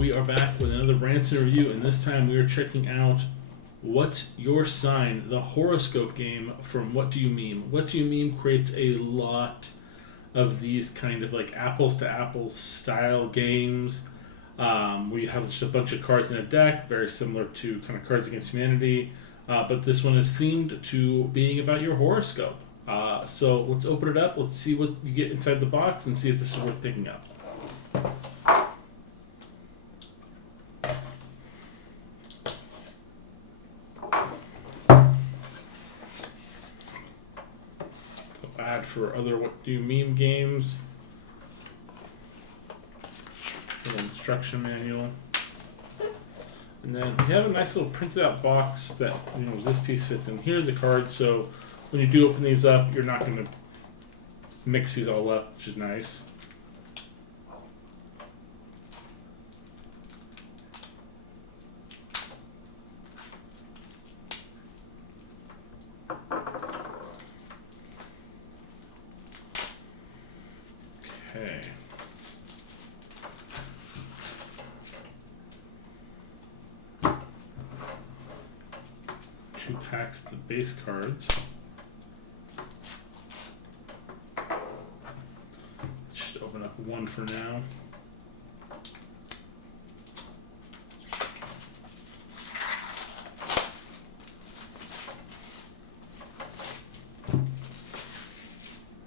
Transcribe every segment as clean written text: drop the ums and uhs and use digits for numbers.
We are back with another Rants and Review, and this time we are checking out What's Your Sign, the horoscope game from What Do You Meme. What Do You Meme creates a lot of these kind of like apples to apples style games where you have just a bunch of cards in a deck, very similar to kind of Cards Against Humanity, but this one is themed to being about your horoscope. So let's open it up, let's see what you get inside the box, and see if this is worth picking up. Ad for other What Do You Meme games. An instruction manual. And then we have a nice little printed out box that, this piece fits in. Here are the cards, so when you do open these up, you're not going to mix these all up, which is nice. Okay. Two packs of the base cards. Let's just open up one for now.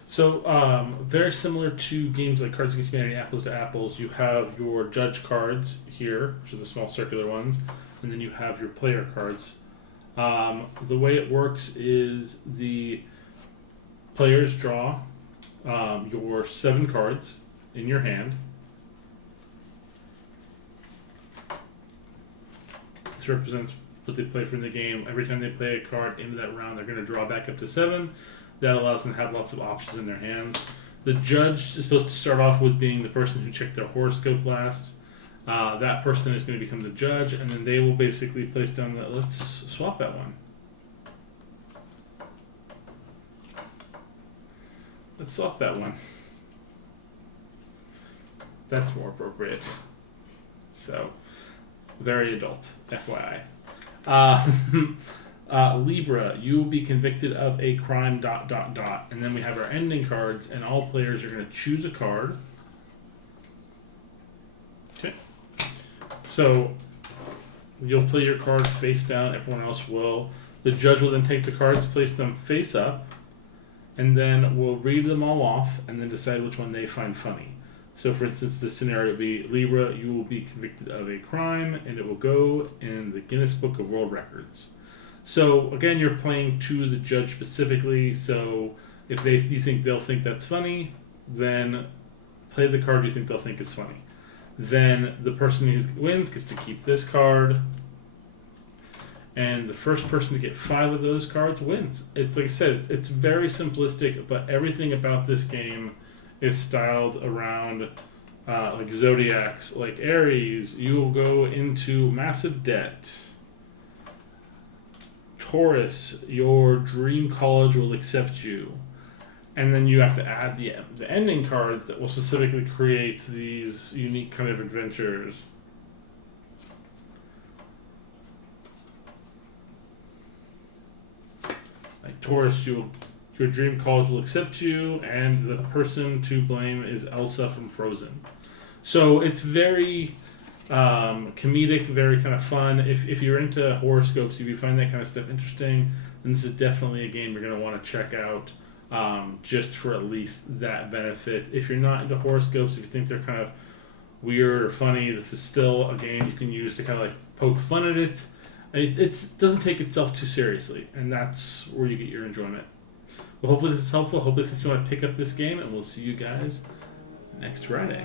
So, very similar to games like Cards Against Humanity, Apples to Apples, you have your judge cards here, which are the small circular ones, and then you have your player cards. The way it works is the players draw your 7 cards in your hand. This represents what they play from the game. Every time they play a card into that round, they're going to draw back up to 7. That allows them to have lots of options in their hands. The judge is supposed to start off with being the person who checked their horoscope last. That person is going to become the judge, and then they will basically place down the... Let's swap that one. Let's swap that one. That's more appropriate. So, very adult, FYI. Libra, you will be convicted of a crime, ... And then we have our ending cards, and all players are going to choose a card. Okay. So, you'll play your cards face down, everyone else will. The judge will then take the cards, place them face up, and then we'll read them all off, and then decide which one they find funny. So, for instance, this scenario would be, Libra, you will be convicted of a crime, and it will go in the Guinness Book of World Records. So, again, you're playing to the judge specifically, so if you think they'll think that's funny, then play the card you think they'll think is funny. Then the person who wins gets to keep this card, and the first person to get 5 of those cards wins. It's like I said, it's very simplistic, but everything about this game is styled around like zodiacs, like Aries, you will go into massive debt. Taurus, your dream college will accept you. And then you have to add the ending cards that will specifically create these unique kind of adventures. Like Taurus, your dream college will accept you, and the person to blame is Elsa from Frozen. So it's very comedic, very kind of fun. If you're into horoscopes, if you find that kind of stuff interesting, then this is definitely a game you're going to want to check out, just for at least that benefit. If you're not into horoscopes, if you think they're kind of weird or funny, this is still a game you can use to kind of like poke fun at it. It doesn't take itself too seriously, and that's where you get your enjoyment. Well, hopefully this is helpful. Hopefully this makes you want to pick up this game, and we'll see you guys next Friday.